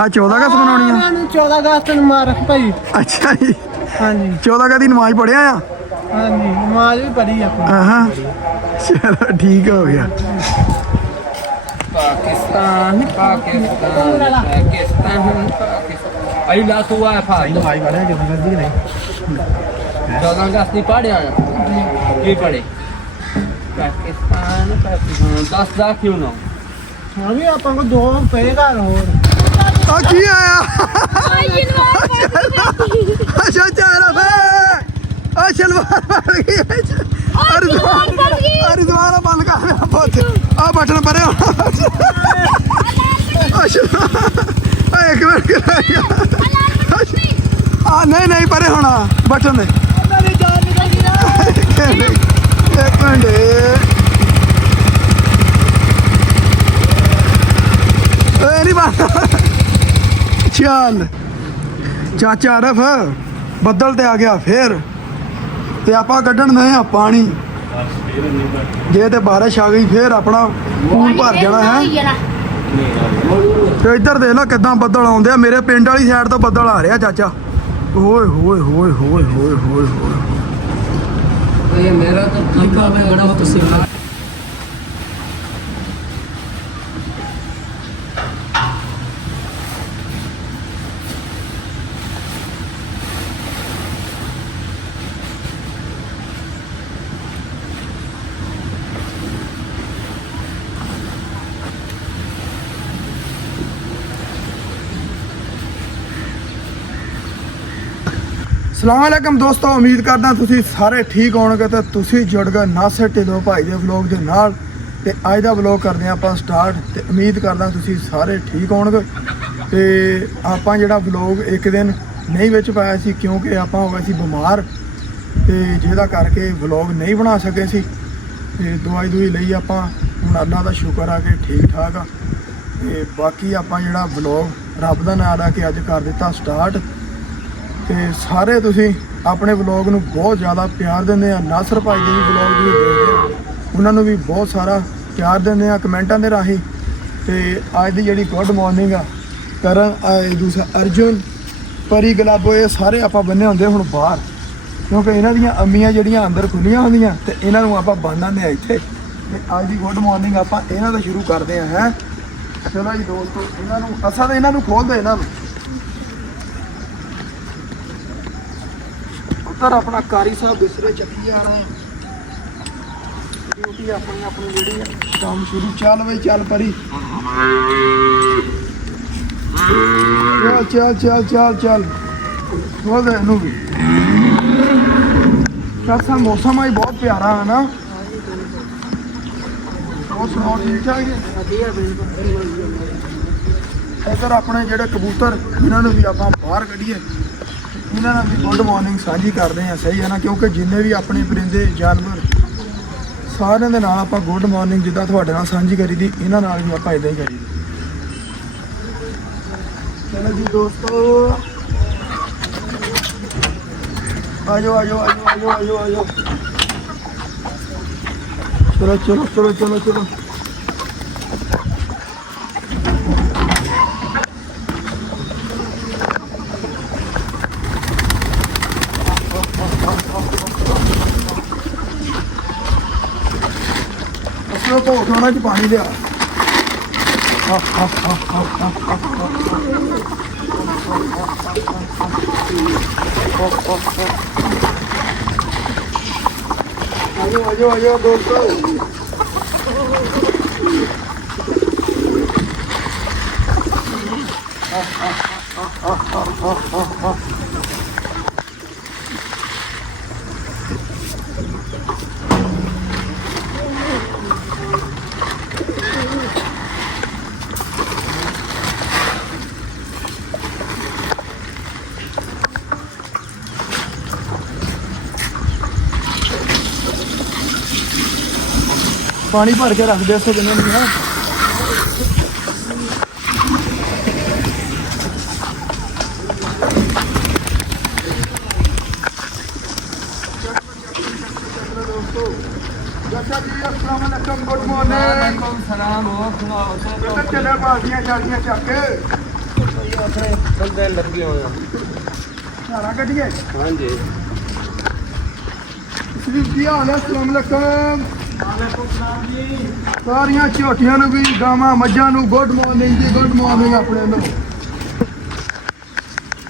ਆ 14 ਅਗਸਤ ਮਨਾਉਣੀ ਆ? 14 ਅਗਸਤ ਨੂੰ ਮੁਬਾਰਕ ਭਾਈ। ਅੱਛਾ ਜੀ, ਹਾਂਜੀ 14 ਅਗਸਤ ਦੀ ਨਮਾਜ਼ ਪੜਿਆ ਆ? ਹਾਂਜੀ ਨਮਾਜ਼ ਵੀ ਪੜ੍ਹੀ ਆਪਣੀ। ਹਾਂ ਚਲੋ ਠੀਕ ਹੋ ਗਿਆ। पाकिस्तान पाकिस्तान पाकिस्तान पाकिस्तान अरे ला तू आया फाड़ ਨਮਾਜ਼ ਪੜ੍ਹਿਆ ਜਦੋਂ ਕਰਦੀ ਨਹੀਂ। 14 अगस्त नहीं पढ़े ये पढ़े पाकिस्तान पाकिस्तान 10 लाख क्यों ना ਹਾਂ ਵੀ ਆਪਾਂ ਕੋ 2 ਪਏ ਘਰ ਹੋਰ। ਆ ਕੀ ਆਇਆ? ਅੱਛਾ ਚਾਰਾ ਫੇ ਆ ਸ਼ਲਵਾਰ ਪੜ ਗਈ। ਅਰੇ ਦੁਬਾਰਾ ਬੰਦ ਕਰ ਰਿਹਾ ਪੁੱਤ। ਆ ਬਟਨ ਪਰੇ ਆ ਇੱਕ ਮਿੰਟ ਆ ਨਹੀਂ ਪਰੇ ਹੋਣਾ ਬਟਨ ਦੇ। ਮੇਰੀ ਜਾਨ ਨਿਕਲ ਗਈ ਨਾ। ਇੱਕ ਮਿੰਟ ਏ ਨਹੀਂ ਬੰਦ। ਚੱਲ ਚਾਚਾ ਅਰਫ ਬੱਦਲ ਤੇ ਆ ਗਿਆ ਫੇਰ ਤੇ ਆਪਾਂ ਕੱਢਣ ਦੇ ਆ ਪਾਣੀ। ਜੇ ਤੇ ਬਾਰਿਸ਼ ਆ ਗਈ ਫੇਰ ਆਪਣਾ ਪੂਲ ਭਰ ਜਾਣਾ ਹੈ। ਤੇ ਇੱਧਰ ਦੇਖ ਲੈ ਕਿੱਦਾਂ ਬੱਦਲ ਆਉਂਦੇ ਆ। ਮੇਰੇ ਪਿੰਡ ਵਾਲੀ ਸਾਈਡ ਤੋਂ ਬੱਦਲ ਆ ਰਿਹਾ ਚਾਚਾ। ਓਏ ਹੋਏ ਹੋਏ ਹੋਏ ਹੋਏ ਹੋਏ ਹੋਏ। ये मेरा तो ठंडा में बड़ा हो तो सिला ਸਲਾਮ ਅਲੈਕਮ ਦੋਸਤੋ, ਉਮੀਦ ਕਰਦਾ ਤੁਸੀਂ ਸਾਰੇ ਠੀਕ ਹੋਣਗੇ ਤੇ ਤੁਸੀਂ ਜੁੜ ਗਏ ਨਾਸਿਰ ਢਿੱਲੋਂ ਭਾਈ ਦੇ ਵਲੌਗ ਦੇ ਨਾਲ। ਤੇ ਅੱਜ ਦਾ ਵਲੌਗ ਕਰਦੇ ਹਾਂ ਆਪਾਂ ਸਟਾਰਟ ਤੇ ਉਮੀਦ ਕਰਦਾ ਤੁਸੀਂ ਸਾਰੇ ਠੀਕ ਹੋਣਗੇ। ਤੇ ਆਪਾਂ ਜਿਹੜਾ ਵਲੌਗ ਇੱਕ ਦਿਨ ਨਹੀਂ ਵਿੱਚ ਪਾਇਆ ਸੀ ਕਿਉਂਕਿ ਆਪਾਂ ਹੋ ਗਏ ਸੀ ਬਿਮਾਰ ਤੇ ਜਿਹਦਾ ਕਰਕੇ ਵਲੌਗ ਨਹੀਂ ਬਣਾ ਸਕੇ ਸੀ। ਤੇ ਦਵਾਈ ਲਈ ਆਪਾਂ ਹੁਣ ਅੱਲਾ ਦਾ ਸ਼ੁਕਰ ਆ ਕਿ ਠੀਕ ਠਾਕ ਆ। ਤੇ ਬਾਕੀ ਆਪਾਂ ਜਿਹੜਾ ਵਲੌਗ ਰੱਬ ਦਾ ਨਾਮ ਲੈ ਕੇ ਅੱਜ ਕਰ ਦਿੱਤਾ ਸਟਾਰਟ। ਤੇ ਸਾਰੇ ਤੁਸੀਂ ਆਪਣੇ ਵਲੌਗ ਨੂੰ ਬਹੁਤ ਜ਼ਿਆਦਾ ਪਿਆਰ ਦਿੰਦੇ ਆ। ਨਾਸਰ ਭਾਈ ਦੇ ਵੀ ਵਲੌਗ ਵੀ ਦੇਖਦੇ ਆ, ਉਹਨਾਂ ਨੂੰ ਵੀ ਬਹੁਤ ਸਾਰਾ ਪਿਆਰ ਦਿੰਦੇ ਆ ਕਮੈਂਟਾਂ ਦੇ ਰਾਹੀਂ। ਤੇ ਅੱਜ ਦੀ ਜਿਹੜੀ ਗੁੱਡ ਮਾਰਨਿੰਗ ਆ ਕਰਨ ਦੂਸਰਾ ਅਰਜੁਨ ਪਰੀ ਗਲਾਬੋ ਇਹ ਸਾਰੇ ਆਪਾਂ ਬੰਨੇ ਹੁੰਦੇ ਹੁਣ ਬਾਹਰ ਕਿਉਂਕਿ ਇਹਨਾਂ ਦੀਆਂ ਅੰਮੀਆਂ ਜਿਹੜੀਆਂ ਅੰਦਰ ਖੁੱਲੀਆਂ ਹੁੰਦੀਆਂ ਤੇ ਇਹਨਾਂ ਨੂੰ ਆਪਾਂ ਬੰਨ ਦਿੰਦੇ ਆ ਇੱਥੇ। ਤੇ ਅੱਜ ਦੀ ਗੁੱਡ ਮਾਰਨਿੰਗ ਆਪਾਂ ਇਹਨਾਂ ਦਾ ਸ਼ੁਰੂ ਕਰਦੇ ਆ ਹੈ। ਚਲੋ ਜੀ ਦੋਸਤੋ, ਇਹਨਾਂ ਨੂੰ ਅਸਾਂ ਤਾਂ ਇਹਨਾਂ ਨੂੰ ਖੋਲਦੇ ਇਹਨਾਂ ਨੂੰ ਉੱਧਰ ਆਪਣਾ ਕਾਰੀ ਸਾਹਿਬ ਬਿਸਰੇ ਚੱਕੀ ਜਾ ਰਹੇ ਡਿਊਟੀ ਆਪਣੀ ਜਿਹੜੀ ਹੈ ਕੰਮ ਸ਼ੁਰੂ। ਚੱਲ ਬਈ ਚੱਲ ਪਰੀ ਚੱਲ ਖੋਲਦੇ ਇਹਨੂੰ ਵੀ। ਕਸਾ ਮੌਸਮ ਅੱਜ ਬਹੁਤ ਪਿਆਰਾ ਹੈ ਨਾ। ਹੋਰ ਸੁਣਾਓ ਠੀਕ ਠਾਕ ਜੀ? ਇੱਧਰ ਆਪਣੇ ਜਿਹੜੇ ਕਬੂਤਰ ਇਹਨਾਂ ਨੂੰ ਵੀ ਆਪਾਂ ਬਾਹਰ ਕੱਢੀਏ, ਇਹਨਾਂ ਨਾਲ ਵੀ ਗੁੱਡ ਮਾਰਨਿੰਗ ਸਾਂਝੀ ਕਰਦੇ ਹਾਂ। ਸਹੀ ਹੈ ਨਾ, ਕਿਉਂਕਿ ਜਿੰਨੇ ਵੀ ਆਪਣੇ ਪਰਿੰਦੇ ਜਾਨਵਰ ਸਾਰਿਆਂ ਦੇ ਨਾਲ ਆਪਾਂ ਗੁੱਡ ਮਾਰਨਿੰਗ ਜਿੱਦਾਂ ਤੁਹਾਡੇ ਨਾਲ ਸਾਂਝੀ ਕਰੀ ਦੀ ਇਹਨਾਂ ਨਾਲ ਵੀ ਆਪਾਂ ਇਦਾਂ ਹੀ ਕਰੀ ਦੀ। ਚਲੋ ਜੀ ਦੋਸਤੋ ਆਜੋ ਆਜੋ ਆਜੋ ਆਜੋ ਆਜੋ ਆਜੋ ਚਲੋ ਚਲੋ ਚਲੋ ਚਲੋ ਚਲੋ तो उठाना च पानी लिया। आजो आजो आजो दोस्तों, पानी भर के रख दे इसको बिना नहीं है। Good morning. सलाम हो सुनाओ चले बाजियां शादियां चक ਉੱਥੇ ਬੰਦੇ ਲੱਗੇ ਹੋਏ ਆ ਸਾਰਾ ਕੱਢੀਏ ਹਾਂਜੀ ਸ੍ਰੀ ਕੀ ਹਾਲ ਹੈ ਅਸਲਾਮ ਅਲੈਕਮ ਵਾਲੇਕੁਮ ਸਲਾਮ ਜੀ। ਸਾਰੀਆਂ ਝੋਟੀਆਂ ਨੂੰ ਵੀ ਗਾਵਾਂ ਮੱਝਾਂ ਨੂੰ ਗੁੱਡ ਮਾਰਨਿੰਗ ਜੀ ਗੁੱਡ ਮਾਰਨਿੰਗ ਆਪਣੇ ਨੂੰ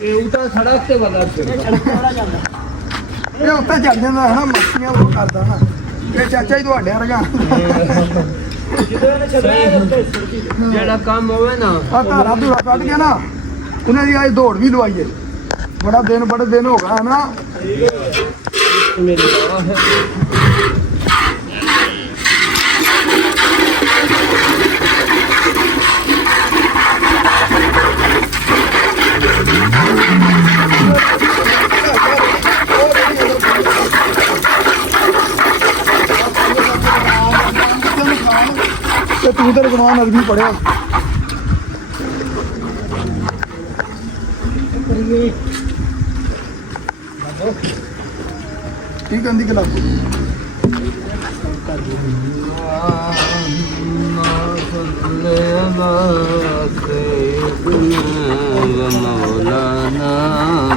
ਇਹ ਤਾਂ ਸੜਕ ਤੇ ਵਾਲਾ ਥੋੜਾ ਚੱਲਦਾ। ਇਹ ਉੱਤੇ ਚੜ ਜਾਂਦਾ ਹੈ ਨਾ ਮੱਛੀਆਂ ਉਹ ਕਰਦਾ ਨਾ ਇਹ ਚਾਚਾ ਹੀ ਤੁਹਾਡੇ ਵਰਗਾ ਜਦੋਂ ਇਹਨੇ ਛੱਡਿਆ ਉੱਤੇ ਸੜਕੀ ਤੇ। ਜਿਹੜਾ ਕੰਮ ਹੋਵੇ ਨਾ ਆ ਧਾਰਾ ਧੂਰਾ ਕੱਢ ਕੇ ਨਾ ਇਹਨਾਂ ਦੀ ਅੱਜ ਦੌੜ ਵੀ ਲਵਾਈਏ ਬੜੇ ਦਿਨ ਹੋ ਗਏ ਨਾ ਮੇਰੀ ਤੇ ਤੂੰ ਤੇ ਰਗਮਾਨ ਅਰਬੀ ਪੜਿਆ ਠੀਕ ਅੰਦੀ ਕਲਾ मौलाना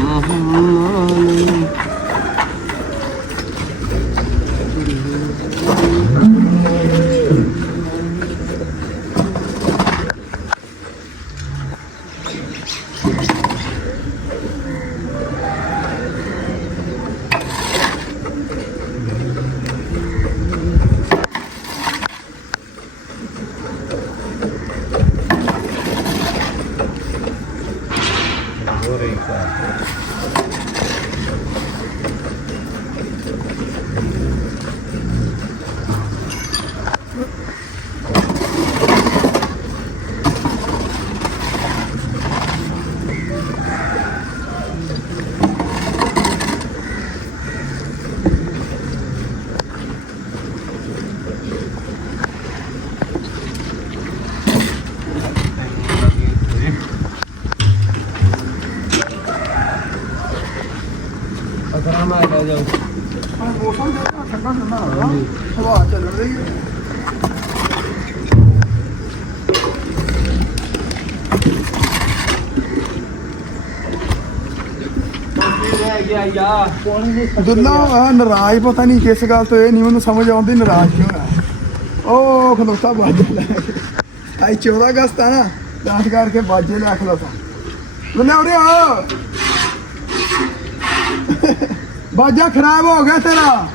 मोहम्मद ਮੌਸਮ ਠੰਡਾ ਠੰਡਾ ਹਵਾ ਚੱਲ ਰਹੀ ਹੈ ਦੁੱਲਾ ਨਾਰਾਜ਼ ਪਤਾ ਨਹੀਂ ਕਿਸ ਗੱਲ ਤੋਂ ਇਹ ਨਹੀਂ ਮੈਨੂੰ ਸਮਝ ਆਉਂਦੀ ਨਾਰਾਜ਼ ਕਿਉਂ ਹੈ ਉਹ ਖਲੋਤਾ ਬਾਜੇ ਲੈ ਆਈ 14 ਅਗਸਤ ਆ ਨਾ ਦਾਸ ਕਰਕੇ ਬਾਜੇ ਲੈ ਖਲੋਤਾ ਦੁੱਲਾ ਉਰੇ ਆ ਬਾਜਾ ਖਰਾਬ ਹੋ ਗਿਆ ਤੇਰਾ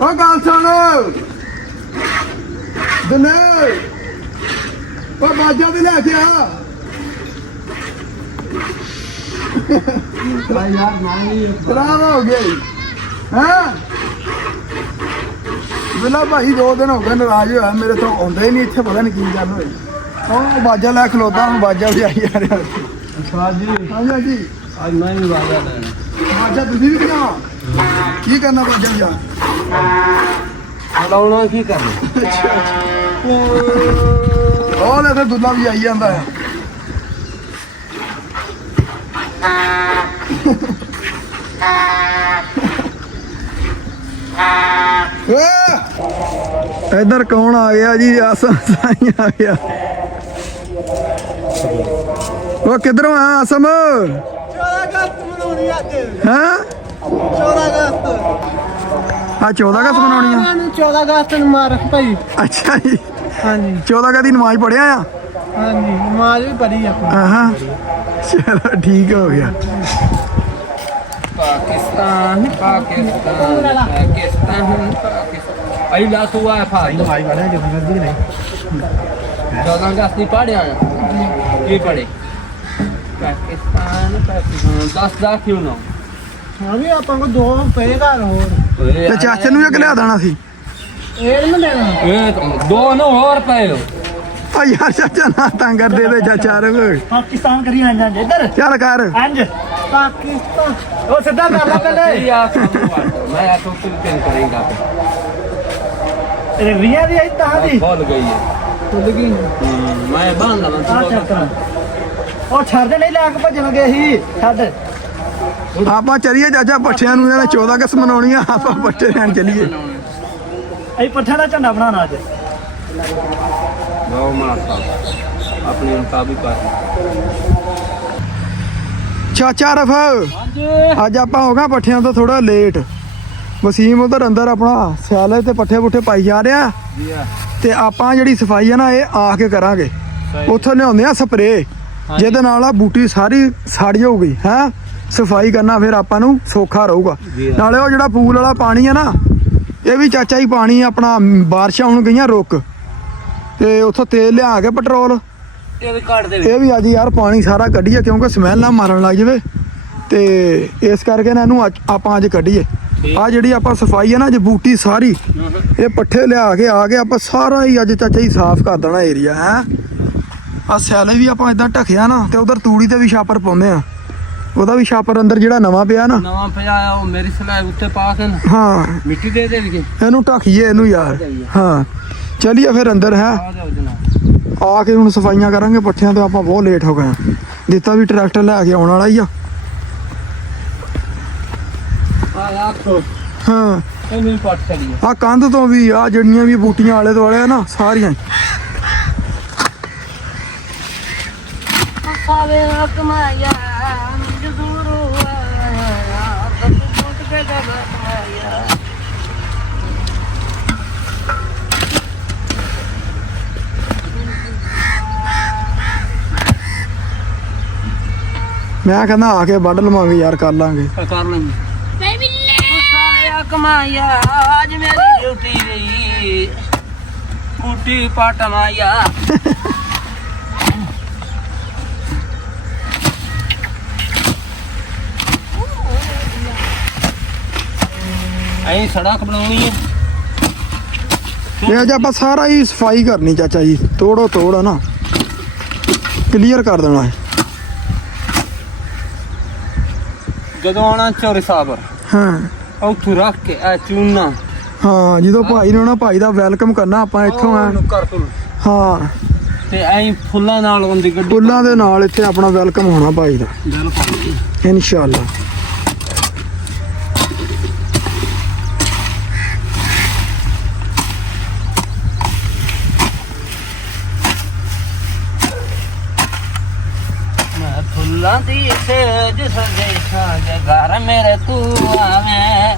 ਉਹ ਗੱਲ ਸੁਣ ਦੁੱਲੇ ਉਹ ਬਾਜਾ ਵੀ ਲੈ ਕੇ ਆ यार नहीं ਖਰਾਬ ਹੋ ਗਿਆ ਹਾਂ ਬਿਲਾ ਭਾਈ 2 ਦਿਨ ਹੋ ਗਏ ਨਾਰਾਜ਼ ਹੋਇਆ ਮੇਰੇ ਤੋਂ ਆਉਂਦਾ ਹੀ ਨਹੀਂ ਇੱਥੇ ਪਤਾ ਨਹੀਂ ਕੀ ਗੱਲ ਹੋਈ ਉਹ ਬਾਜਾ ਲੈ ਖਲੋਤਾ ਹੁਣ ਬਾਜਾ ਵਜਾਈ ਜਾ ਰਿਹਾ उस्ताद जी ਹਾਂਜੀ ਹਾਂਜੀ आज मैं ही वादा लेना ਬਾਜਾ ਤੁਸੀਂ ਵੀ ਕਿਹਾ ਕੀ ਕਰਨਾ ਬਾਜਾ ਵਜਾ हलाउना की करना ਉਹ ਲੈ ਤੇ ਦੁੱਲਾ ਵੀ ਆਈ ਜਾਂਦਾ ਆ ਇਧਰ ਕੌਣ ਆ ਗਿਆ ਜੀ ਆਸਮ ਸਾਈ ਆ ਗਿਆ ਉਹ ਕਿੱਧਰੋਂ ਆ ਆਸਮ 14 ਅਗਸਤ ਮਨਾਉਣੀ ਅੱਜ। ਹਾਂ 14 ਅਗਸਤ ਆ 14 ਅਗਸਤ ਮਨਾਉਣੀ ਆ ਨੂੰ 14 ਅਗਸਤ ਨੂੰ ਮਾਰਖ ਭਾਈ। ਅੱਛਾ ਜੀ ਹਾਂਜੀ 14 ਅਗਸਤ ਦੀ ਨਮਾਜ਼ ਪੜਿਆ ਆ ਹਾਂਜੀ ਨਮਾਜ਼ ਵੀ ਪੜ੍ਹੀ ਆਪਣੀ। ਹਾਂ ਚਲੋ ਠੀਕ ਹੋ ਗਿਆ पाकिस्तान पाकिस्तान पाकिस्तान पाकिस्तान अरे ला तू आ फाल ਨਮਾਜ਼ ਪੜ੍ਹਿਆ ਜਦੋਂ ਕਰਦੀ ਨਹੀਂ। 14 अगस्त नहीं पढ़े की पढ़े पाकिस्तान पाकिस्तान 10 क्यों ना ਹਾਂ ਵੀ ਆਪਾਂ ਕੋ 2 ਪਏ ਘਰ ਹੋਰ। ਤੇ ਚਾਚੇ ਨੂੰ ਇੱਕ ਲਿਆ ਦੇਣਾ ਸੀ ਇਹ ਨਹੀਂ ਲੈਣਾ। दोनों और पहले ਆ ਯਾਰ ਚਾਚਾ ਨਾ ਤੰਗ ਕਰਦੇ ਤੇ ਚਾਚਾ ਰਵ ਪਾਕਿਸਤਾਨ ਕਰੀ ਆਂ ਇੱਧਰ ਚੱਲ ਕਰ ਅੰਜ ਪਾਕਿਸਤਾਨ ਉਹ ਸਿੱਧਾ ਕਰ ਲਾ ਪਹਿਲੇ। मैं तो तुम पेन करेगा ਇਹ ਰੀਆਂ ਦੀ ਆਈ ਤਾਂ ਦੀ बोल गई है ਖੁੱਲ ਗਈ। मैं बांध ਆ ਚੱਕ ला ਉਹ ਛੱਡ ਨਹੀਂ ਲੈ ਕੇ ਭੱਜਣ ਗਏ ਸੀ ਛੱਡ। ਆਪਾਂ ਚਲੀਏ ਚਾਚਾ ਪੱਠਿਆਂ ਨੂੰ ਇਹਨਾਂ 14 ਅਗਸਤ ਮਨਾਉਣੀ ਆ ਆਪਾਂ ਪੱਠੇ ਲੈਣ ਚਲੀਏ ਅਸੀਂ ਪੱਠਿਆਂ ਦਾ ਝੰਡਾ ਬਣਾਉਣਾ ਅੱਜ। ਲਓ ਮਾਤਾ ਆਪਣੇ ਮੁਤਾਬਿਕ ਕਰ ਚਾਚਾ ਰਫ ਹਾਂਜੀ ਅੱਜ ਆਪਾਂ ਹੋ ਗਏ ਪੱਠਿਆਂ ਤੋਂ ਥੋੜਾ ਲੇਟ। ਵਸੀਮ ਉਧਰ ਅੰਦਰ ਆਪਣਾ ਸਿਆਲੇ ਤੇ ਪੱਠੇ ਪੁੱਠੇ ਪਾਈ ਜਾ ਰਿਹਾ ਜੀ ਆ ਤੇ ਆਪਾਂ ਜਿਹੜੀ ਸਫਾਈ ਆ ਨਾ ਇਹ ਆ ਕੇ ਕਰਾਂਗੇ। ਉੱਥੋਂ ਲਿਆਉਂਦੇ ਆ ਸਪਰੇ ਜਿਹਦੇ ਨਾਲ ਆ ਬੂਟੀ ਸਾਰੀ ਸੜ ਜਾਊਗੀ ਹੈ। ਸਫਾਈ ਕਰਨਾ ਫਿਰ ਆਪਾਂ ਨੂੰ ਸੌਖਾ ਰਹੂਗਾ। ਨਾਲੇ ਉਹ ਜਿਹੜਾ ਪੂਲ ਵਾਲਾ ਪਾਣੀ ਆ ਨਾ ਇਹ ਵੀ ਚਾਚਾ ਹੀ ਪਾਣੀ ਆਪਣਾ ਬਾਰਿਸ਼ਾਂ ਹੁਣ ਗਈਆਂ ਰੁਕ ਤੇ ਉੱਥੋਂ ਤੇਲ ਲਿਆ ਕੇ ਪੈਟਰੋਲ ਇਹ ਵੀ ਕੱਢ ਦੇ ਇਹ ਵੀ ਅੱਜ ਯਾਰ ਪਾਣੀ ਸਾਰਾ ਕੱਢੀਏ ਕਿਉਂਕਿ ਸਮੈਲ ਨਾ ਮਾਰਨ ਲੱਗ ਜਾਵੇ ਤੇ ਇਸ ਕਰਕੇ ਨਾ ਇਹਨੂੰ ਆਪਾਂ ਅੱਜ ਕੱਢੀਏ। ਆ ਜਿਹੜੀ ਆਪਾਂ ਸਫਾਈ ਹੈ ਨਾ ਅੱਜ ਬੂਟੀ ਸਾਰੀ ਇਹ ਪੱਠੇ ਲਿਆ ਕੇ ਆ ਕੇ ਆਪਾਂ ਸਾਰਾ ਹੀ ਅੱਜ ਚਾਚਾ ਹੀ ਸਾਫ਼ ਕਰ ਦੇਣਾ ਏਰੀਆ ਹੈ। ਆ ਸਿਆਲੇ ਵੀ ਆਪਾਂ ਇਦਾਂ ਢੱਕਿਆ ਨਾ ਤੇ ਉਧਰ ਤੂੜੀ ਤੇ ਵੀ ਛਾਪਰ ਪਾਉਂਦੇ ਆ। ਉਹਦਾ ਵੀ ਛਾਪਰ ਅੰਦਰ ਜਿਹੜਾ ਨਵਾਂ ਪਿਆ ਨਾ ਨਵਾਂ ਪਿਆ ਉਹ ਮੇਰੀ ਸਲਾਹ ਉੱਤੇ ਪਾ ਕੇ ਹਾਂ ਮਿੱਟੀ ਦੇ ਦੇਣਗੇ ਇਹਨੂੰ ਢੱਕੀਏ ਇਹਨੂੰ ਯਾਰ। ਹਾਂ ਚਲੀਏ ਫਿਰ ਅੰਦਰ ਹੈ ਆ ਜਾਓ ਜਨਾਬ ਆ ਕੇ ਹੁਣ ਸਫਾਈਆਂ ਕਰਾਂਗੇ ਪੱਠਿਆਂ ਤੋਂ। ਆਪਾਂ ਬਹੁਤ ਲੇਟ ਹੋ ਗਏ ਆ। ਦਿੱਤਾ ਵੀ ਟਰੈਕਟਰ ਲੈ ਕੇ ਆਉਣ ਵਾਲਾ ਹੀ ਆ। ਆ ਆਖੋ ਹਾਂ ਇਹ ਮੇਰੀ ਪੱਟ ਚੜੀ ਆ ਕੰਧ ਤੋਂ ਵੀ ਆ ਜਿਹੜੀਆਂ ਵੀ ਬੂਟੀਆਂ ਆਲੇ ਦੁਆਲੇ ਆ ਨਾ ਸਾਰੀਆਂ ਹੀ। ਸਾਵੇ ਕਮਾਇਆ ਮਜ਼ਦੂਰ ਆਇਆ ਬੱਤ ਟੁੱਟ ਕੇ ਜਬ ਕਮਾਇਆ ਮੈਂ ਕਹਿੰਦਾ ਆ ਕੇ ਵੱਢ ਲਵਾਂਗੇ ਯਾਰ ਕਰ ਲਾਂਗੇ। ਕਰ ਲੈਂਗੇ ਸਾਵੇ ਕਮਾਇਆ ਅੱਜ ਮੇਰੀ ਡਿਊਟੀ ਗਈ ਬੂਟੀ ਪਟ ਮਾਇਆ ਐਂ ਸੜਕ ਬਣਾਉਣੀ ਹੈ ਇਹ ਅੱਜ ਆਪਾਂ ਸਾਰਾ ਹੀ ਸਫਾਈ ਕਰਨੀ ਚਾਚਾ ਜੀ। ਤੋੜੋ ਤੋੜ ਆ ਨਾ ਕਲੀਅਰ ਕਰ ਦੇਣਾ ਹੈ। ਜਦੋਂ ਆਉਣਾ ਚੋਰੀ ਸਾਬਰ ਹਾਂ ਉੱਥੋਂ ਰੱਖ ਕੇ ਆ ਚੂਨਾ ਹਾਂ ਜਦੋਂ ਭਾਈ ਨੇ ਆਉਣਾ ਭਾਈ ਦਾ ਵੈਲਕਮ ਕਰਨਾ ਆਪਾਂ ਇੱਥੋਂ ਆ। ਕਰ ਤੂੰ ਹਾਂ ਤੇ ਐਂ ਫੁੱਲਾਂ ਨਾਲ ਉਹਦੀ ਗੱਡੀ ਫੁੱਲਾਂ ਦੇ ਨਾਲ ਇੱਥੇ ਆਪਣਾ ਵੈਲਕਮ ਹੋਣਾ ਭਾਈ ਦਾ ਬਿਲਕੁਲ ਇਨਸ਼ਾਅੱਲਾ। ਮੈਂ ਫੁੱਲਾਂ ਦੀ ਸੇਜ ਸਜੇ ਸਾਜ ਘਰ ਮੇਰੇ ਤੂੰ ਆਵੇਂ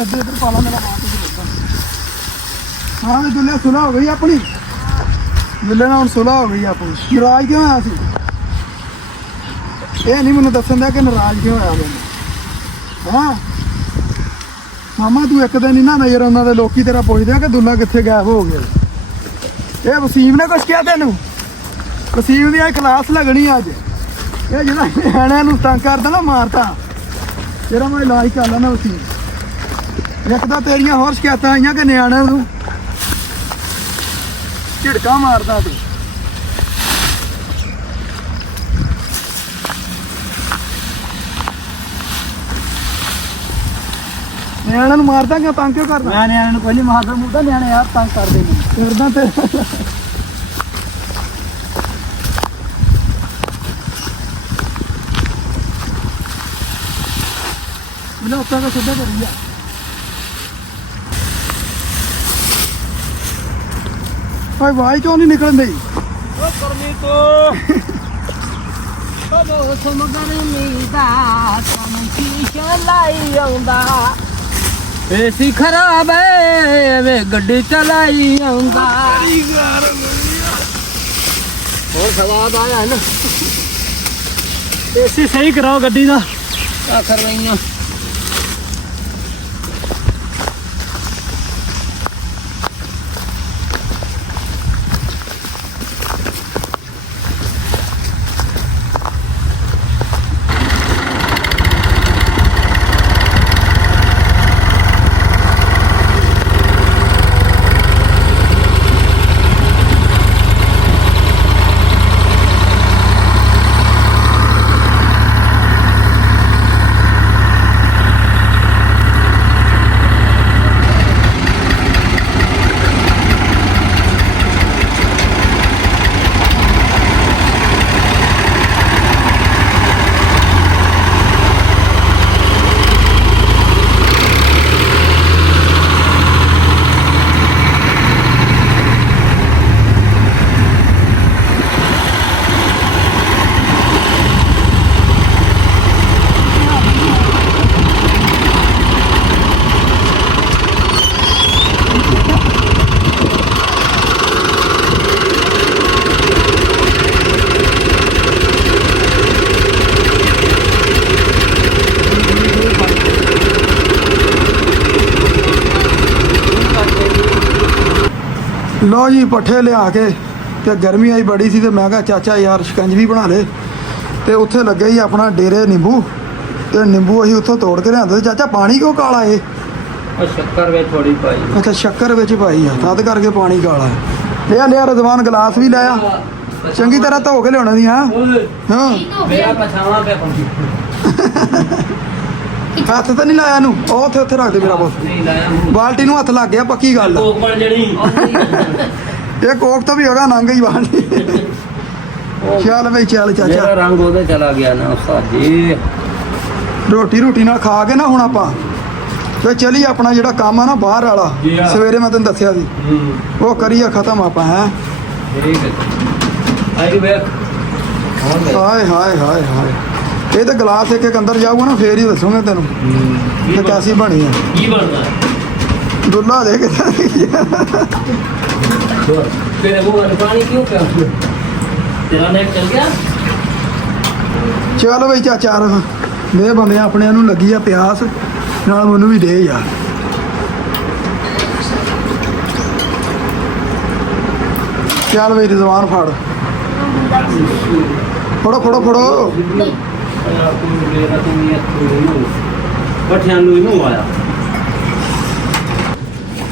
ਇੱਧਰ ਪਾਲਾ ਮੇਰਾ ਹਾਂ ਵੀ ਦੁੱਲੇ ਸੁਲਾ ਹੋ ਗਈ ਆਪਣੀ। ਦੁੱਲੇ ਨਾਲ ਹੁਣ ਸੁਲਾ ਹੋ ਗਈ ਆਪਣੀ। ਨਾਰਾਜ਼ ਕਿਉਂ ਆਇਆ ਸੀ? ਇਹ ਨਹੀਂ ਮੈਨੂੰ ਦੱਸਣ ਦਿਆ ਕਿ ਨਾਰਾਜ਼ ਕਿਉਂ ਹੋਇਆ ਮੈਨੂੰ। ਹਾਂ ਮਾਮਾ ਤੂੰ ਇੱਕ ਦਿਨ ਹੀ ਨਾ ਨਜ਼ਰ ਉਹਨਾਂ ਦੇ ਲੋਕੀ ਤੇਰਾ ਪੁੱਛਦੇ ਆ ਕਿ ਦੁੱਲਾ ਕਿੱਥੇ ਗਾਇਬ ਹੋ ਗਿਆ। ਇਹ ਵਸੀਮ ਨੇ ਕੁਛ ਕਿਹਾ ਤੈਨੂੰ? ਵਸੀਮ ਦੀ ਕਲਾਸ ਲੱਗਣੀ ਅੱਜ। ਇਹ ਜਿਹੜਾ ਨਿਆਣਿਆਂ ਨੂੰ ਤੰਗ ਕਰਦਾ ਨਾ ਮਾਰਤਾ ਤੇਰਾ ਮੈਂ ਇਲਾਜ ਕਰ ਲੈਣਾ ਵਸੀਮ। ਇੱਕ ਤਾਂ ਤੇਰੀਆਂ ਹੋਰ ਸ਼ਿਕਾਇਤਾਂ ਆਈਆਂ ਕਿ ਨਿਆਣਿਆਂ ਨੂੰ ਝਿੜਕਾ ਮਾਰਦਾ ਤੂੰ। ਨਿਆਣਿਆਂ ਨੂੰ ਮਾਰਦਾ ਕਿ ਤੰਗ ਕਿਉਂ ਕਰਦਾ? ਮੈਂ ਨਿਆਣਿਆਂ ਨੂੰ ਕੋਈ ਨਹੀਂ ਮਾਰਦਾ ਮੂੰਹਦਾ, ਨਿਆਣੇ ਆਪ ਤੰਗ ਕਰਦੇ ਨੇ। ਕਰਦਾ ਤੇ ਮੈਨੂੰ ਉੱਤਾਂ ਦਾ ਸਿੱਧਾ ਕਰੀ ਆ। ਓਏ ਆਵਾਜ਼ ਕਿਉਂ ਨਹੀਂ ਨਿਕਲਣ ਦਈ? ਓ ਕਰਮੀ ਤੋਂ ਮੌਸਮ ਗਰਮੀ ਦਾ ਸਾਨੂੰ ਕੀ ਚਲਾਈ ਆਉਂਦਾ ਏਸੀ ਖਰਾਬ ਐ ਵੇ ਗੱਡੀ ਚਲਾਈ ਆਉਂਦਾ ਹੋਰ ਸਵਾਦ ਆਇਆ ਨਾ ਏਸੀ ਸਹੀ ਕਰਾਓ ਗੱਡੀ ਦਾ। ਆ ਕਰ ਰਹੀਆਂ ਲੋ ਜੀ ਪੱਠੇ ਲਿਆ ਕੇ ਤੇ ਗਰਮੀ ਆਈ ਬੜੀ ਸੀ ਤੇ ਮੈਂ ਕਿਹਾ ਚਾਚਾ ਯਾਰ ਸ਼ਿਕੰਜਵੀ ਬਣਾ ਲੈ ਤੇ ਉੱਥੇ ਲੱਗੇ ਹੀ ਆਪਣਾ ਡੇਰੇ ਨਿੰਬੂ ਤੇ ਨਿੰਬੂ ਅਸੀਂ ਉੱਥੋਂ ਤੋੜ ਕੇ ਲਿਆਂਦੇ। ਚਾਚਾ ਪਾਣੀ ਕਿਉਂ ਕਾਲਾ ਏ? ਉਹ ਸ਼ੱਕਰ ਵਿੱਚ ਥੋੜੀ ਪਾਈ ਅੱਛਾ ਸ਼ੱਕਰ ਵਿੱਚ ਪਾਈ ਆ ਤਦ ਕਰਕੇ ਪਾਣੀ ਕਾਲਾ ਹੈ। ਲਿਆ ਰਜ਼ਵਾਨ ਗਲਾਸ ਵੀ ਲਿਆ ਚੰਗੀ ਤਰ੍ਹਾਂ ਧੋ ਕੇ ਲਿਆਉਣਾ ਸੀ। ਹਾਂ ਹਾਂ ਮੇਰਾ ਪਛਾਵਾਂ ਪਿਆ ਪਹੁੰਚੀ ਹੱਥ ਤਾਂ ਨਹੀਂ ਲਾਇਆ ਇਹਨੂੰ ਉਹ ਉੱਥੇ ਰੱਖ ਦੇ ਮੇਰਾ ਪੁੱਤ। ਨਹੀਂ ਲਾਇਆ ਬਾਲਟੀ ਨੂੰ ਹੱਥ ਲੱਗ ਗਿਆ ਪੱਕੀ ਗੱਲ ਆ। ਕੋਕ ਬਣ ਜਣੀ ਇਹ ਕੋਕ ਤੋਂ ਵੀ ਹੋਗਾ ਨੰਗ ਹੀ ਬਾਲਟੀ। ਚੱਲ ਬਈ ਚੱਲ ਮੇਰਾ ਚਾਚਾ ਰੰਗ ਉਹਦੇ ਚਲਾ ਗਿਆ ਨਾ ਸਾਜੀ ਰੋਟੀ ਨਾਲ ਖਾ ਕੇ ਨਾ ਹੁਣ ਆਪਾਂ ਤੇ ਚਲੀ ਆਪਣਾ ਜਿਹੜਾ ਕੰਮ ਆ ਨਾ ਬਾਹਰ ਵਾਲਾ ਜੀ ਹਾਂ। ਸਵੇਰੇ ਮੈਂ ਤੈਨੂੰ ਦੱਸਿਆ ਸੀ ਉਹ ਕਰੀਏ ਖਤਮ ਆਪਾਂ ਹੈ। ਠੀਕ ਹੈ ਆਈ ਵੇਖ ਹਾਏ ਹਾਏ ਹਾਏ ਹਾਏ ਇਹ ਤਾਂ ਗਲਾਸ ਇੱਕ ਅੰਦਰ ਜਾਊਗਾ ਨਾ ਫੇਰ ਹੀ ਦੱਸੂਗਾ ਤੈਨੂੰ ਕਿ ਕੈਸੀ ਬਣੀ ਆ। ਕੀ ਬਣਦਾ ਦੁੱਲਾ ਦੇ ਕੇ ਤੇਰੇ ਮੂੰਹ ਵਿੱਚ ਪਾਣੀ ਕਿਉਂ ਪਿਆ ਤੇਰਾ ਨੇਕ ਚਲ ਗਿਆ ਚੱਲ ਬਈ ਚਾਚਾ ਦੇ ਬੰਦਿਆਂ ਆਪਣਿਆਂ ਨੂੰ ਲੱਗੀ ਆ ਪਿਆਸ ਨਾਲ ਮੈਨੂੰ ਵੀ ਦੇ ਯਾਰ। ਚੱਲ ਬਈ ਰਜ਼ਵਾਨ ਫੜੋ ਬੱਠਿਆਂ ਨੂੰ ਇਹਨੂੰ ਆਇਆ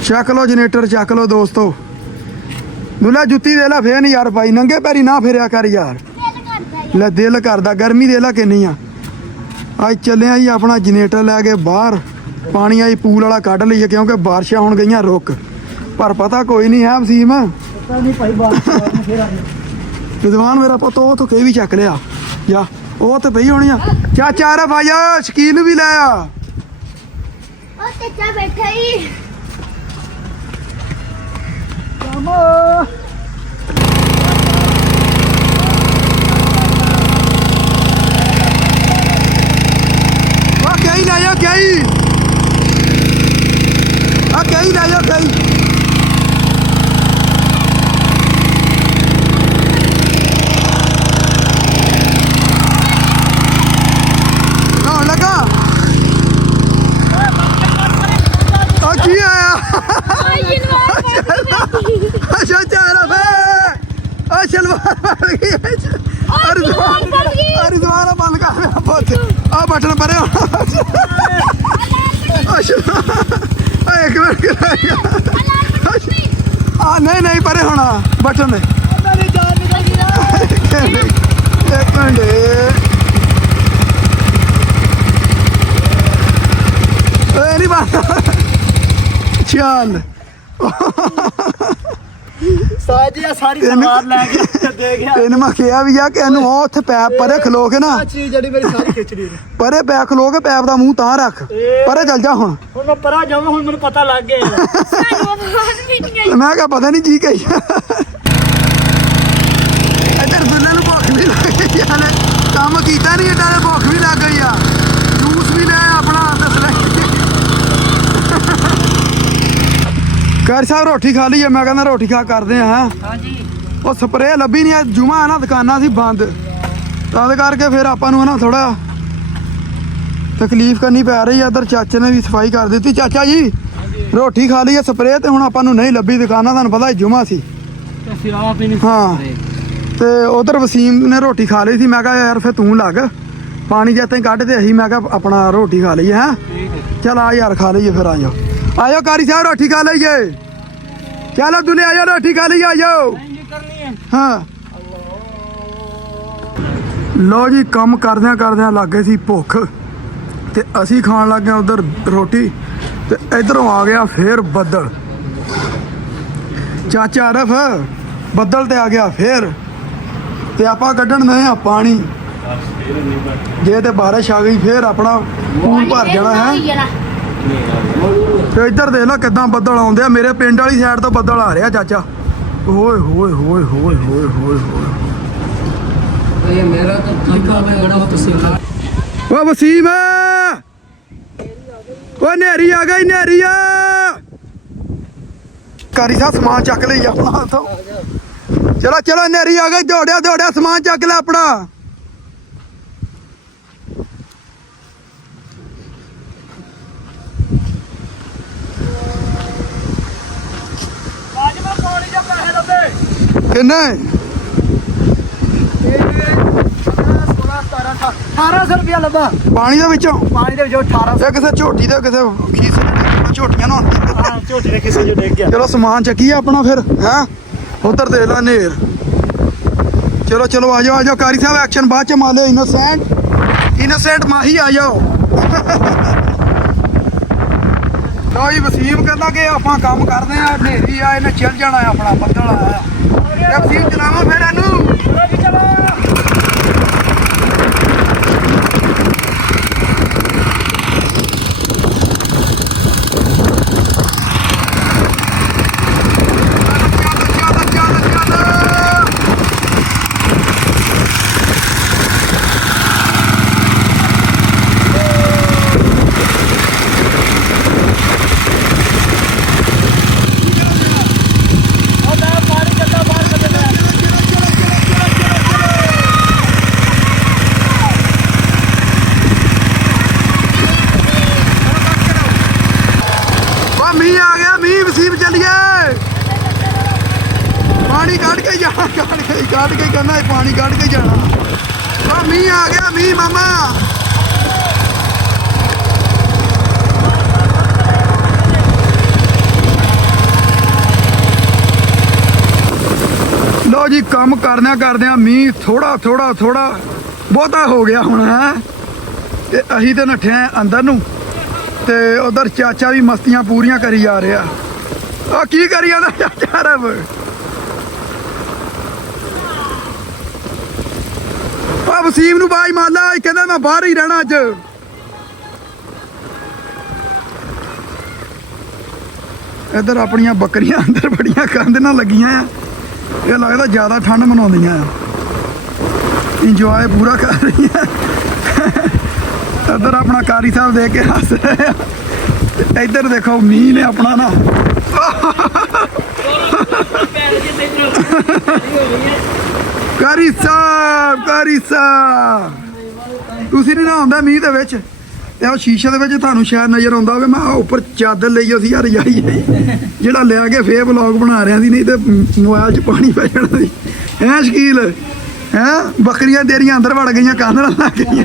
ਚੱਕ ਲੋ ਜਨਰੇਟਰ ਚੱਕ ਲੋ ਦੋਸਤੋ। ਦੁੱਲਾ ਜੁੱਤੀ ਦੇ ਲੈ ਫੇਰ ਨਹੀਂ ਯਾਰ ਭਾਈ ਨੰਗੇ ਪੈਰੀ ਨਾ ਫੇਰਿਆ ਕਰ ਯਾਰ। ਲੈ ਦਿਲ ਕਰਦਾ ਗਰਮੀ ਦੇ ਲੈ ਕਿੰਨੀ ਆ। ਅੱਜ ਚੱਲਿਆ ਜੀ ਆਪਣਾ ਜਨਰੇਟਰ ਲੈ ਕੇ ਬਾਹਰ ਪਾਣੀ ਆਈ ਪੂਲ ਵਾਲਾ ਕੱਢ ਲਈਏ ਕਿਉਂਕਿ ਬਾਰਿਸ਼ਾਂ ਹੁਣ ਗਈਆਂ ਰੁਕ ਪਰ ਪਤਾ ਕੋਈ ਨਹੀਂ ਹੈ ਵਸੀਮ ਪਤਾ ਨਹੀਂ ਭਾਈ ਬਾਤ ਫੇਰ ਆ ਗਏ। ਵਿਦਵਾਨ ਮੇਰਾ ਪੁੱਤ ਉਹ ਤੋਂ ਕਈ ਵੀ ਚੱਕ ਲਿਆ ਜਾ ਉਹ ਤੇ ਪਈ ਹੋਣੀ ਆ। ਚਾਚਾ ਰ ਭਾਈਆ ਸ਼ਕੀਲ ਵੀ ਲੈ ਆ। ਉਹ ਚਾਚਾ ਬੈਠਾ ਹੀ ਆ ਕਈ ਲੈ ਜਾ ਕਈ ਆ ਕਈ ਲੈ ਜਾ ਕਈ ਨਾ ਲਗਾ ਆ ਕੀ ਆਇਆ ਅੱਛਾ ਚਾਰਾ ਬੇ ਆ ਸ਼ਲਵਾਰ ਬਣ ਗਈ ਅਰੇ ਦੁਆਰਾ ਬੰਦ ਕਰ ਮੇਰਾ ਪੁੱਤ ਆ ਬਟਨ ਪਰੇ ਅੱਛਾ ਆ ਇੱਕ ਮਿੰਟ ਆ ਨਹੀਂ ਪਰੇ ਹੋਣਾ ਬਟਨ ਨੇ ਇੱਕ ਮਿੰਟ ਇਹ ਨਹੀਂ ਬੰਦ ਅੱਜ ਇਹ ਸਾਰੀ ਸਵਾਰ ਲੈ ਕੇ ਦੇ ਗਿਆ ਇਹਨੂੰ ਮੈਂ ਕਿਹਾ ਵੀ ਆ ਕਿ ਇਹਨੂੰ ਉਹ ਉੱਥੇ ਪੈਪ ਪਰੇ ਖਲੋ ਕੇ ਨਾ ਆ ਚੀਜ਼ ਜਿਹੜੀ ਮੇਰੀ ਸਾਰੀ ਖਿੱਚੜੀ ਨੇ ਪਰੇ ਪੈਪ ਖਲੋ ਕੇ ਪੈਪ ਦਾ ਮੂੰਹ ਤਾਂ ਰੱਖ ਪਰੇ ਚੱਲ ਜਾ ਹੁਣ ਹੁਣ ਮੈਂ ਪਰਾਂ ਜਾਵਾਂ ਹੁਣ ਮੈਨੂੰ ਪਤਾ ਲੱਗ ਗਿਆ ਸਾਨੂੰ ਬਹੁਤ ਪੀਟੀਆਂ ਮੈਂ ਕਿਹਾ ਪਤਾ ਨਹੀਂ ਕੀ ਕਹੀ ਇੱਧਰ ਦੁੱਲੇ ਨੂੰ ਭੁੱਖ ਵੀ ਲੱਗ ਗਈ ਯਾਰ ਕੰਮ ਕੀਤਾ ਨਹੀਂ ਏਦਾਂ ਦੇ ਭੁੱਖ ਵੀ ਲੱਗ ਗਈ ਆ ਜੂਸ ਵੀ ਲੈ ਆਪਣਾ ਦੱਸ ਕਰ ਸਾਹਿਬ ਰੋਟੀ ਖਾ ਲਈ ਮੈਂ ਕਹਿੰਦਾ ਰੋਟੀ ਖਾ ਕਰਦੇ ਆ ਹਾਂਜੀ ਉਹ ਸਪਰੇਅ ਲੱਭੀ ਨਹੀਂ ਆ ਜੁਮਾ ਨਾ ਦੁਕਾਨਾਂ ਸੀ ਬੰਦ ਤਦ ਕਰਕੇ ਫਿਰ ਆਪਾਂ ਨੂੰ ਨਾ ਥੋੜਾ ਤਕਲੀਫ ਕਰਨੀ ਪੈ ਰਹੀ ਆ। ਇੱਧਰ ਚਾਚੇ ਨੇ ਵੀ ਸਫਾਈ ਕਰ ਦਿੱਤੀ। ਚਾਚਾ ਜੀ ਰੋਟੀ ਖਾ ਲਈ ਆ ਸਪਰੇਅ ਤੇ ਹੁਣ ਆਪਾਂ ਨੂੰ ਨਹੀਂ ਲੱਭੀ ਦੁਕਾਨਾਂ ਤੁਹਾਨੂੰ ਪਤਾ ਜੁਮਾ ਸੀ ਅਸੀਂ ਆਪ ਹੀ ਨਹੀਂ ਹਾਂ ਤੇ ਉਧਰ ਵਸੀਮ ਨੇ ਰੋਟੀ ਖਾ ਲਈ ਸੀ ਮੈਂ ਕਿਹਾ ਯਾਰ ਫਿਰ ਤੂੰ ਲੱਗ ਪਾਣੀ ਜਿੱਥੇ ਕੱਢ ਤੇ ਅਸੀਂ ਮੈਂ ਕਿਹਾ ਆਪਣਾ ਰੋਟੀ ਖਾ ਲਈਏ ਹੈਂ ਚਲ ਆ ਯਾਰ ਖਾ ਲਈਏ ਫਿਰ ਆ ਜਾਓ ਆਇਓ ਕਾਰੀ ਸਾਹਿਬ ਰੋਟੀ ਖਾ ਲਈਏ ਚਲੋ ਦੁਲੇ ਆਇਓ ਰੋਟੀ ਖਾ ਲਈਏ ਆਇਓ ਹਾਂ ਲੋ ਜੀ ਕੰਮ ਕਰਦਿਆਂ ਲੱਗ ਗਏ ਸੀ ਭੁੱਖ ਤੇ ਅਸੀਂ ਖਾਣ ਲੱਗ ਗਏ ਉਧਰ ਰੋਟੀ ਤੇ ਇਧਰੋਂ ਆ ਗਿਆ ਫੇਰ ਬੱਦਲ ਚਾਚਾ ਅਰਫ ਬੱਦਲ ਤੇ ਆ ਗਿਆ ਫੇਰ ਤੇ ਆਪਾਂ ਕੱਢਣ ਨਹੀਂ ਆ ਪਾਣੀ ਜੇ ਤੇ ਬਾਰਿਸ਼ ਆ ਗਈ ਫੇਰ ਆਪਣਾ ਪੂਲ ਭਰ ਜਾਣਾ ਹੈ ਤੇ ਇੱਧਰ ਦੇਖ ਲੈ ਕਿਦਾਂ ਬੱਦਲ ਆਉਂਦੇ ਆ ਮੇਰੇ ਪਿੰਡ ਵਾਲੀ ਸਾਈਡ ਤੋਂ ਬੱਦਲ ਆ ਰਿਹਾ ਚਾਚਾ ਓਏ ਹੋਏ ਹੋਏ ਹੋਏ ਹੋਏ ਹੋਏ ਹੋਏ ਇਹ ਮੇਰਾ ਤਾਂ ਠੰਡਾ ਮੈਂ ਗੜਾ ਤੁਸੀਂ ਓ ਵਸੀਮ ਓ ਨੇਰੀ ਆ ਗਈ ਨੇਰੀ ਆ ਕਾਰੀ ਸਾਹਿਬ ਸਮਾਨ ਚੱਕ ਲਈ ਆਪਣਾ ਹੱਥੋਂ ਚਲੋ ਚਲੋ ਨੇਰੀ ਆ ਗਈ ਦੌੜਿਆ ਸਮਾਨ ਚੱਕ ਲੈ ਆਪਣਾ ਅੱਜ ਮੈਂ ਪਾਣੀ ਦੇ ਪੈਸੇ ਲੱਭੇ ਕਿੰਨੇ 1800 ਰੁਪਇਆ ਲੱਭਾ ਪਾਣੀ ਦੇ ਵਿੱਚੋਂ ਪਾਣੀ ਦੇ ਵਿੱਚੋਂ 1800 ਇਹ ਕਿਸੇ ਝੋਟੀ ਦੇ ਕਿਸੇ ਖੀਸੇ ਦੇ ਝੋਟੀਆਂ ਨਾ ਹਾਂ ਝੋਟੀ ਦੇ ਕਿਸੇ ਜੋ ਡਿੱਗ ਗਿਆ ਚਲੋ ਸਮਾਨ ਚੱਕੀਏ ਆਪਣਾ ਫਿਰ ਹੈਂ ਉਧਰ ਦੇ ਲਾ ਨੇਰ ਚਲੋ ਆ ਜਾਓ ਕਾਰੀ ਸਾਹਿਬ ਐਕਸ਼ਨ ਬਾਅਦ ਚ ਮਾਲੇ ਇਨੋਸੈਂਟ ਮਾਹੀ ਆ ਜਾਓ ਲੋ ਜੀ ਵਸੀਮ ਕਹਿੰਦਾ ਕਿ ਆਪਾਂ ਕੰਮ ਕਰਦੇ ਆ ਹਨੇਰੀ ਆ ਇਹਨੇ ਚੱਲ ਜਾਣਾ ਆਪਣਾ ਬੱਦਲ ਆਇਆ ਤੇ ਵਸੀਮ ਚਲਾਵਾਂ ਫਿਰ ਇਹਨੂੰ ਕੱਢ ਕੇ ਕਰਨਾ ਪਾਣੀ ਕੱਢ ਕੇ ਜਾਣਾ ਆ ਮੀਂਹ ਆ ਗਿਆ ਮੀਂਹ ਮਾਮਾ ਲੋ ਜੀ ਕੰਮ ਕਰਦਿਆਂ ਮੀਂਹ ਥੋੜਾ ਬਹੁਤਾ ਹੋ ਗਿਆ ਹੁਣ ਹੈ ਤੇ ਅਸੀਂ ਤੇ ਨੱਠੇ ਅੰਦਰ ਨੂੰ ਤੇ ਉਧਰ ਚਾਚਾ ਵੀ ਮਸਤੀਆਂ ਪੂਰੀਆਂ ਕਰੀ ਜਾ ਰਿਹਾ ਆ ਕੀ ਕਰੀ ਜਾਂਦਾ ਚਾਚਾ ਰਬ ਆ ਵਸੀਮ ਨੂੰ ਬਾਈ ਮਾਰ ਲਾ ਕਹਿੰਦਾ ਮੈਂ ਬਾਹਰ ਹੀ ਰਹਿਣਾ ਅੱਜ ਇੱਧਰ ਆਪਣੀਆਂ ਬੱਕਰੀਆਂ ਅੰਦਰ ਬੜੀਆਂ ਕੰਧ ਨਾਲ ਲੱਗੀਆਂ ਆ ਇਹ ਲੱਗਦਾ ਜ਼ਿਆਦਾ ਠੰਡ ਮਨਾਉਂਦੀਆਂ ਆ ਇੰਜੋਏ ਪੂਰਾ ਕਰ ਰਹੀਆਂ ਇੱਧਰ ਆਪਣਾ ਕਾਰੀ ਸਾਹਿਬ ਦੇਖ ਕੇ ਹੱਸ ਰਹੇ ਆ ਇੱਧਰ ਦੇਖੋ ਮੀਂਹ ਨੇ ਆਪਣਾ ਨਾ ਕਾਰੀ ਸਾਹਿਬ ਤੁਸੀਂ ਨਹੀਂ ਨਾ ਆਉਂਦਾ ਮੀਂਹ ਦੇ ਵਿੱਚ ਤੇ ਉਹ ਸ਼ੀਸ਼ੇ ਦੇ ਵਿੱਚ ਤੁਹਾਨੂੰ ਸ਼ਾਇਦ ਨਜ਼ਰ ਆਉਂਦਾ ਹੋਵੇ ਮੈਂ ਉੱਪਰ ਚਾਦਰ ਲਈ ਅਸੀਂ ਯਾਰ ਰਜਾਈ ਜਿਹੜਾ ਲਿਆ ਕੇ ਫੇਰ ਵਲੌਗ ਬਣਾ ਰਿਹਾ ਸੀ ਨਹੀਂ ਤੇ ਮੋਬਾਈਲ 'ਚ ਪਾਣੀ ਪੈ ਜਾਣਾ ਸੀ ਹੈਂ ਸ਼ਕੀਲ ਹੈਂ ਬੱਕਰੀਆਂ ਤੇਰੀਆਂ ਅੰਦਰ ਵੜ ਗਈਆਂ ਕੰਧ ਨਾਲ ਲੱਗ ਗਈਆਂ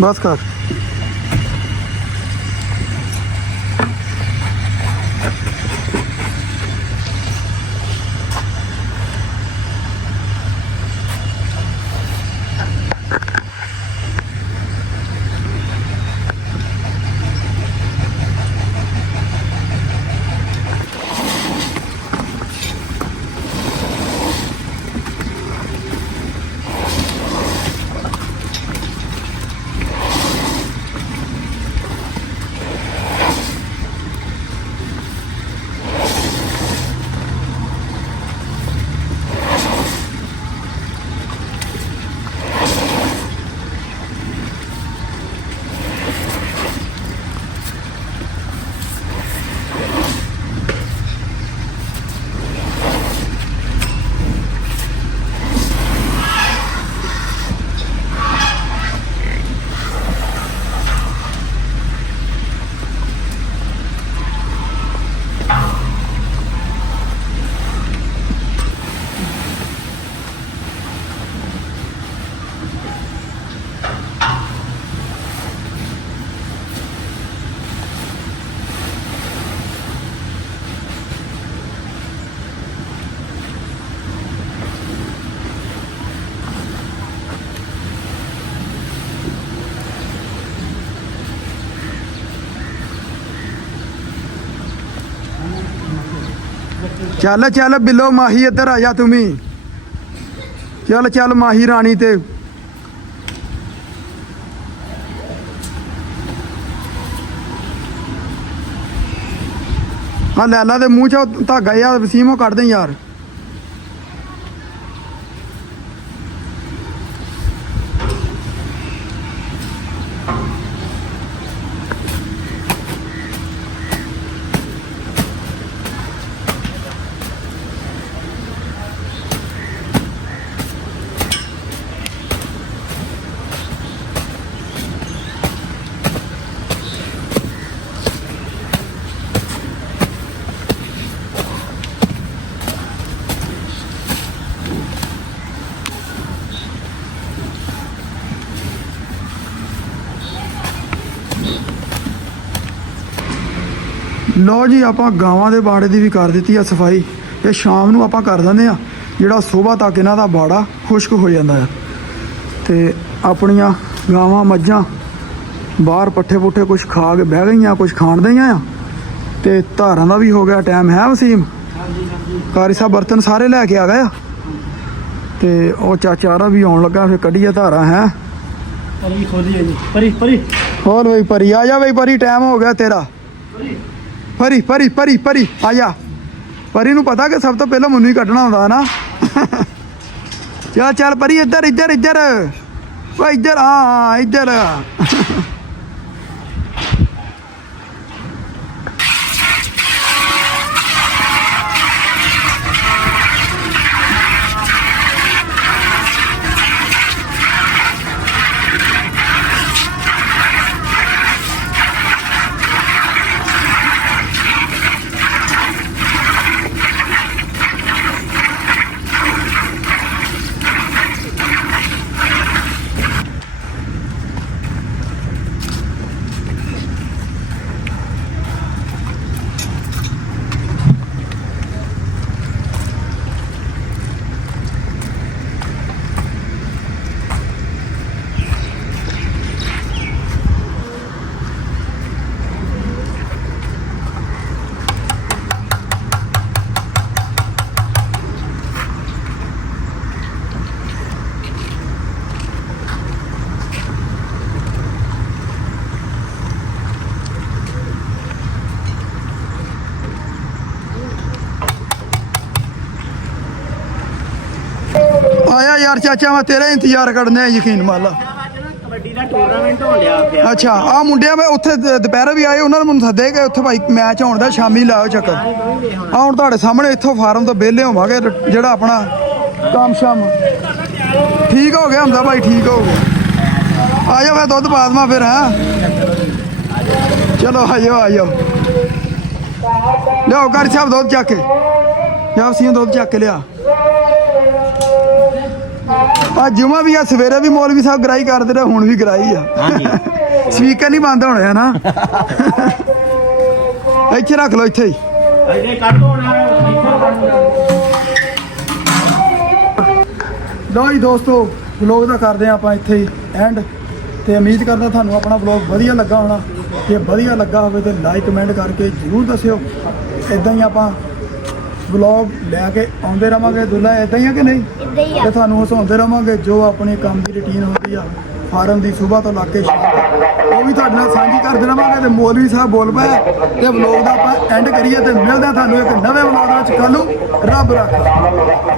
ਬਸ ਕਰ। ਚੱਲ ਚੱਲ ਬਿੱਲੋ ਮਾਹੀ ਇੱਧਰ ਆ ਜਾ ਤੂੰ ਵੀ। ਚੱਲ ਚੱਲ ਮਾਹੀ ਰਾਣੀ ਤੇ ਆ ਲੈਲਾ ਦੇ ਮੂੰਹ ਚੋਂ ਧਾਗਾ ਯਾਰ ਵਸੀਮੋਂ ਕੱਢ ਦੇ ਯਾਰ। ਲਓ ਜੀ ਆਪਾਂ ਗਾਵਾਂ ਦੇ ਬਾੜੇ ਦੀ ਵੀ ਕਰ ਦਿੱਤੀ ਆ ਸਫਾਈ ਤੇ ਸ਼ਾਮ ਨੂੰ ਆਪਾਂ ਕਰ ਦਿੰਦੇ ਆ ਜਿਹੜਾ ਸਵੇਰ ਤੱਕ ਇਹਨਾਂ ਦਾ ਬਾੜਾ ਖੁਸ਼ਕ ਹੋ ਜਾਂਦਾ ਆ। ਤੇ ਆਪਣੀਆਂ ਗਾਵਾਂ ਮੱਝਾਂ ਬਾਹਰ ਪੱਠੇ ਪੁੱਠੇ ਕੁਝ ਖਾ ਕੇ ਬਹਿ ਗਈਆਂ, ਕੁਝ ਖਾਣ ਦਈਆਂ ਆ। ਤੇ ਧਾਰਾਂ ਦਾ ਵੀ ਹੋ ਗਿਆ ਟਾਈਮ ਹੈ ਵਸੀਮ। ਕਾਰੀ ਸਾਹਿਬ ਬਰਤਨ ਸਾਰੇ ਲੈ ਕੇ ਆ ਗਏ ਆ ਤੇ ਉਹ ਚਾਚਾ ਰਾ ਵੀ ਆਉਣ ਲੱਗਾ, ਫਿਰ ਕੱਢੀਏ ਧਾਰਾਂ ਹੈ। ਪਰੀ ਖੋਲੀਏ ਜੀ, ਪਰੀ ਪਰੀ ਹੋਰ ਬਈ ਪਰੀ ਆ ਜਾ ਬਈ, ਪਰੀ ਟਾਈਮ ਹੋ ਗਿਆ ਤੇਰਾ। ਪਰੀ ਪਰੀ ਪਰੀ ਪਰੀ ਆ ਜਾ। ਪਰੀ ਨੂੰ ਪਤਾ ਕਿ ਸਭ ਤੋਂ ਪਹਿਲਾਂ ਮੈਨੂੰ ਹੀ ਕੱਢਣਾ ਹੁੰਦਾ ਨਾ। ਚੱਲ ਚੱਲ ਪਰੀ ਇੱਧਰ ਇੱਧਰ ਇੱਧਰ ਓ ਇੱਧਰ ਆ ਇੱਧਰ। ਆਇਆ ਯਾਰ ਚਾਚਾ, ਮੈਂ ਤੇਰਾ ਇੰਤਜ਼ਾਰ ਕਰਨੇ ਆ, ਯਕੀਨ ਮੰਨ ਲਾ। ਕਬੱਡੀ ਦਾ ਟੂਰਨਾਮੈਂਟ ਹੋਣ ਡਿਆ ਪਿਆ। ਅੱਛਾ ਆ ਮੁੰਡਿਆਂ ਮੈਂ ਉੱਥੇ ਦੁਪਹਿਰੇ ਵੀ ਆਏ, ਉਹਨਾਂ ਨੇ ਮੈਨੂੰ ਸੱਦੇ ਕਿ ਉੱਥੇ ਭਾਈ ਮੈਚ ਹੋਣ ਦਾ, ਸ਼ਾਮੀ ਲਾਓ ਚੱਕਰ। ਆ ਹੁਣ ਤੁਹਾਡੇ ਸਾਹਮਣੇ ਇੱਥੋਂ ਫਾਰਮ ਤੋਂ ਵਿਹਲੇ ਹੋਵਾਂਗੇ, ਜਿਹੜਾ ਆਪਣਾ ਕੰਮ ਸ਼ਾਮ ਠੀਕ ਹੋ ਗਿਆ ਹੁੰਦਾ ਭਾਈ, ਠੀਕ ਹੋ ਗਿਆ। ਆ ਜਾਓ ਫਿਰ ਦੁੱਧ ਪਾ ਦੇਵਾਂ ਫਿਰ। ਹੈਂ ਚਲੋ ਆ ਜਾਓ ਆ ਜਾਓ। ਲਿਆਓ ਕਾਰੀ ਸਾਹਿਬ ਦੁੱਧ ਚੱਕ ਕੇ, ਜਾਂ ਸੀ ਦੁੱਧ ਚੱਕ ਕੇ ਲਿਆ। ਆ ਜੁਮਾ ਵੀ ਆ ਸਵੇਰੇ ਵੀ ਮੌਲਵੀ ਸਾਹਿਬ ਗਰਾਈ ਕਰਦੇ ਰਹੇ ਹੁਣ ਵੀ ਗਰਾਈ ਆ ਹਾਂਜੀ ਸਪੀਕਰ ਨਹੀਂ ਬੰਦ ਹੋਣੇ ਹਨਾ ਇੱਥੇ ਰੱਖ ਲਓ ਇੱਥੇ ਹੀ ਅਜੇ ਕੱਢ ਹੋਣਾ ਲਓ ਜੀ ਦੋਸਤੋ ਵਲੌਗ ਦਾ ਕਰਦੇ ਹਾਂ ਆਪਾਂ ਇੱਥੇ ਹੀ ਐਂਡ ਤੇ ਉਮੀਦ ਕਰਦਾ ਤੁਹਾਨੂੰ ਆਪਣਾ ਵਲੌਗ ਵਧੀਆ ਲੱਗਾ ਹੋਣਾ ਜੇ ਵਧੀਆ ਲੱਗਾ ਹੋਵੇ ਤੇ ਲਾਈਕ ਕਮੈਂਟ ਕਰਕੇ ਜ਼ਰੂਰ ਦੱਸਿਓ ਇਦਾਂ ਹੀ ਆਪਾਂ ਵਲੌਗ ਲੈ ਕੇ ਆਉਂਦੇ ਰਵਾਂਗੇ ਦੁੱਲਾ ਇਦਾਂ ਹੀ ਆ ਕਿ ਨਹੀਂ ਇੱਦਾਂ ਹੀ ਤੇ ਆ ਤੁਹਾਨੂੰ ਹਸਾਉਂਦੇ ਰਵਾਂਗੇ ਜੋ ਆਪਣੇ ਕੰਮ ਦੀ ਰੁਟੀਨ ਹੁੰਦੀ ਆ ਫਾਰਮ ਦੀ ਸਵੇਰ ਤੋਂ ਲੱਗ ਕੇ ਸ਼ਾਮ ਤੱਕ ਉਹ ਵੀ ਤੁਹਾਡੇ ਨਾਲ ਸਾਂਝੀ ਕਰਦੇ ਰਵਾਂਗੇ ਤੇ ਮੌਲਵੀ ਸਾਹਿਬ ਬੋਲ ਪਏ ਤੇ ਵਲੌਗ ਦਾ ਆਪਾਂ ਐਂਡ ਕਰੀਏ ਤੇ ਮਿਲਦੇ ਹਾਂ ਤੁਹਾਨੂੰ ਇੱਕ ਨਵੇਂ ਵਲੌਗ ਵਿੱਚ ਕੱਲ੍ਹ ਨੂੰ ਰੱਬ ਰੱਖਾ